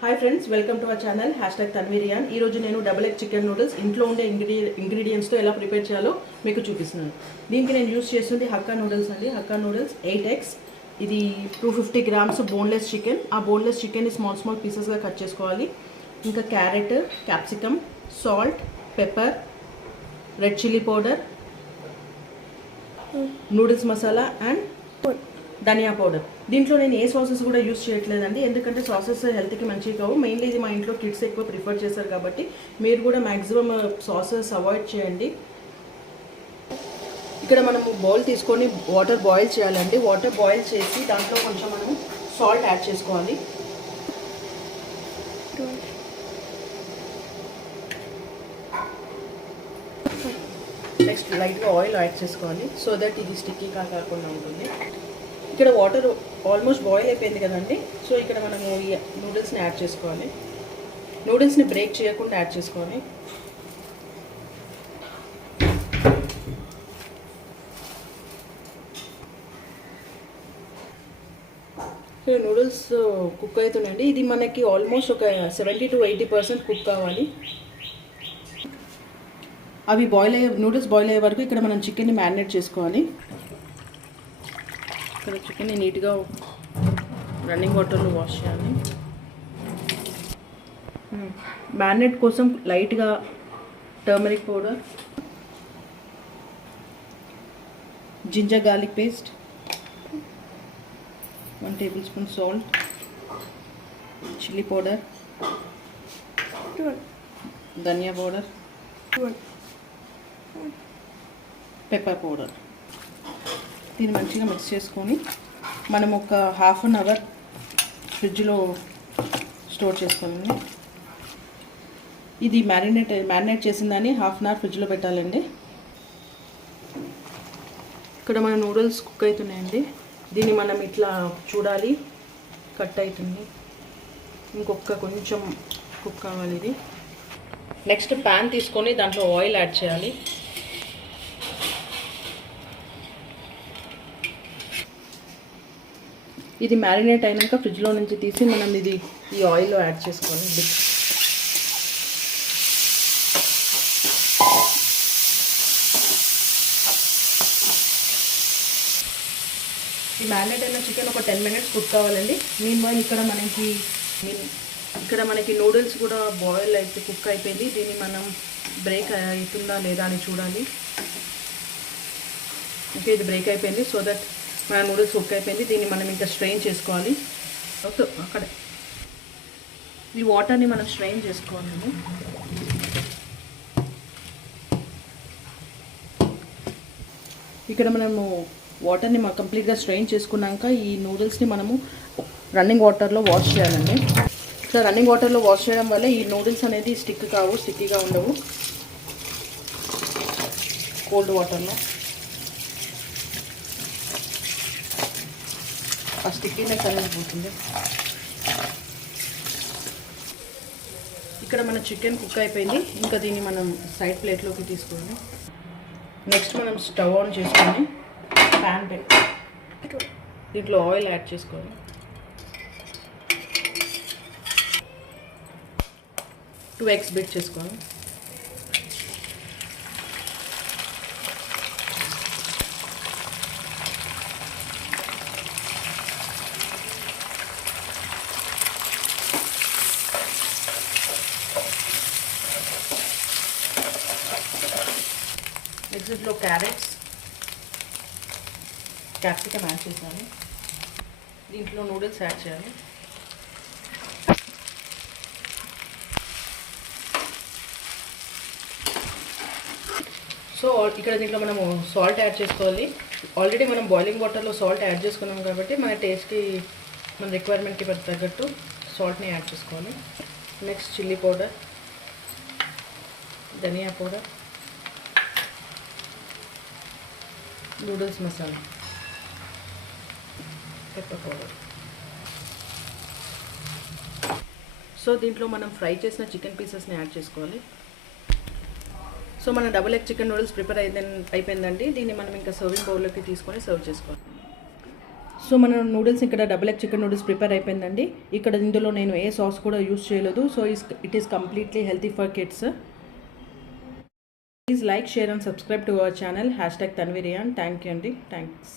Hi friends welcome to our channel hashtag Tanviriyan ఈ రోజు నేను డబుల్ ఎగ్ చికెన్ నూడిల్స్ ఇంట్లో ఉండే ఇంగ్రీడియ ఇంగ్రీడియంట్స్తో ఎలా ప్రిపేర్ చేయాలో మీకు చూపిస్తున్నాను. దీనికి నేను యూస్ చేస్తుంది హక్కా నూడిల్స్ అండి. హక్కా నూడిల్స్ ఎయిట్ ఎగ్స్ ఇది two fifty grams boneless chicken ఆ బోన్లెస్ చికెన్ని స్మాల్ స్మాల్ పీసెస్గా కట్ చేసుకోవాలి. ఇంకా carrot capsicum salt pepper red chilli powder noodles masala and dhania powder దీంట్లో నేను ఏ సాసెస్ కూడా యూస్ చేయట్లేదండి. ఎందుకంటే సాసెస్ హెల్త్కి మంచివి కావు. మెయిన్లీ ఇది మా ఇంట్లో కిడ్స్ ఎక్కువ ప్రిఫర్ చేస్తారు కాబట్టి మీరు కూడా మ్యాక్సిమం సాసెస్ అవాయిడ్ చేయండి. ఇక్కడ మనము బౌల్ తీసుకొని వాటర్ బాయిల్ చేయాలండి. వాటర్ బాయిల్ చేసి దాంట్లో కొంచెం మనం సాల్ట్ యాడ్ చేసుకోవాలి. నెక్స్ట్ లైట్గా ఆయిల్ యాడ్ చేసుకోవాలి. సో దట్ ఇది స్టిక్కీ కాకుండా ఉంటుంది. ఇక్కడ వాటర్ ఆల్మోస్ట్ బాయిల్ అయిపోయింది కదండి. సో ఇక్కడ మనము ఈ నూడిల్స్ని యాడ్ చేసుకోవాలి. నూడిల్స్ని బ్రేక్ చేయకుండా యాడ్ చేసుకోవాలి. సో నూడిల్స్ uh, కుక్ అవుతున్నాయండి ఇది మనకి ఆల్మోస్ట్ ఒక seventy to eighty percent cook కావాలి. అవి బాయిల్ అయ్యే నూడిల్స్ బాయిల్ అయ్యే వరకు ఇక్కడ మనం చికెన్ని మ్యారినేట్ చేసుకోవాలి. ఇక్కడ చికెన్ని నీట్గా రన్నింగ్ వాటర్లో వాష్ చేయాలి. మ్యారినేట్ కోసం లైట్గా turmeric powder ginger garlic paste one tablespoon salt chilli powder dhania powder pepper powder. దీన్ని మంచిగా మిక్స్ చేసుకొని మనం ఒక హాఫ్ అన్ అవర్ ఫ్రిడ్జ్లో స్టోర్ చేసుకోవాలండి. ఇది మ్యారినేట్ మ్యారినేట్ చేసిందని హాఫ్ అన్ అవర్ ఫ్రిడ్జ్లో పెట్టాలండి. ఇక్కడ మన నూడిల్స్ కుక్ అవుతున్నాయండి. దీన్ని మనం ఇట్లా చూడాలి. కట్ అవుతుంది. ఇంకొక కొంచెం కుక్ కావాలి ఇది. నెక్స్ట్ ప్యాన్ తీసుకొని దాంట్లో ఆయిల్ యాడ్ చేయాలి. ఇది మ్యారినేట్ అయినాక ఫ్రిడ్జ్లో నుంచి తీసి మనం ఇది ఈ ఆయిల్లో యాడ్ చేసుకోవాలి. ఈ మ్యారినేట్ అయిన చికెన్ ఒక టెన్ మినిట్స్ కుక్ కావాలండి. మీన్ ఇక్కడ మనకి ఇక్కడ మనకి నూడిల్స్ కూడా బాయిల్ అయితే కుక్ అయిపోయింది. దీన్ని మనం బ్రేక్ అవుతుందా లేదా అని చూడాలి. ఓకే ఇది బ్రేక్ అయిపోయింది. సో దట్ మన నూడిల్స్ కుక్ అయిపోయింది. దీన్ని మనం ఇంకా స్ట్రెయిన్ చేసుకోవాలి. ఓకే అక్కడే. ఈ వాటర్ని మనం స్ట్రెయిన్ చేసుకోవాలి ఇక్కడ మనము వాటర్ని మా కంప్లీట్గా స్ట్రెయిన్ చేసుకున్నాక ఈ నూడిల్స్ని మనము రన్నింగ్ వాటర్లో వాష్ చేయాలండి. ఇట్లా రన్నింగ్ వాటర్లో వాష్ చేయడం వల్ల ఈ నూడిల్స్ అనేది స్టిక్ కావు స్టిక్కీగా ఉండవు. కోల్డ్ వాటర్లో ఆ స్టిక్కీనెస్ అనేది పోతుంది ఇక్కడ మన చికెన్ కుక్ అయిపోయింది. ఇంకా దీన్ని మనం సైడ్ ప్లేట్లోకి తీసుకోండి నెక్స్ట్ మనం స్టవ్ ఆన్ చేసుకొని ప్యాన్ పెట్టి దీంట్లో ఆయిల్ యాడ్ చేసుకోవాలి. టూ ఎగ్స్ బిట్ చేసుకోవాలి. దీంట్లో క్యారెట్స్ క్యాప్సికమ్ యాడ్ చేశాను దీంట్లో నూడిల్స్ యాడ్ చేయాలి. సో ఇక్కడ దీంట్లో మనము సాల్ట్ యాడ్ చేసుకోవాలి. ఆల్రెడీ మనం బాయిలింగ్ వాటర్లో సాల్ట్ యాడ్ చేసుకున్నాం కాబట్టి మన టేస్ట్కి మన రిక్వైర్మెంట్కి తగ్గట్టు సాల్ట్ని యాడ్ చేసుకోవాలి. Next chilli powder dhania powder noodles masala pepper powder so దీంట్లో మనం ఫ్రై చేసిన చికెన్ పీసెస్ని యాడ్ చేసుకోవాలి. సో మన double egg chicken noodles prepare అయితే అయిపోయిందండి. దీన్ని మనం ఇంకా సర్వింగ్ బౌల్లోకి తీసుకొని సర్వ్ చేసుకోవాలి. సో మన నూడిల్స్ ఇక్కడ double egg chicken noodles prepare అయిపోయిందండి. ఇక్కడ ఇందులో నేను ఏ సాస్ కూడా యూస్ చేయలేదు. So it is completely healthy for kids. Please like share and subscribe to our channel hashtag Tanviriyan thank you అండి థ్యాంక్స్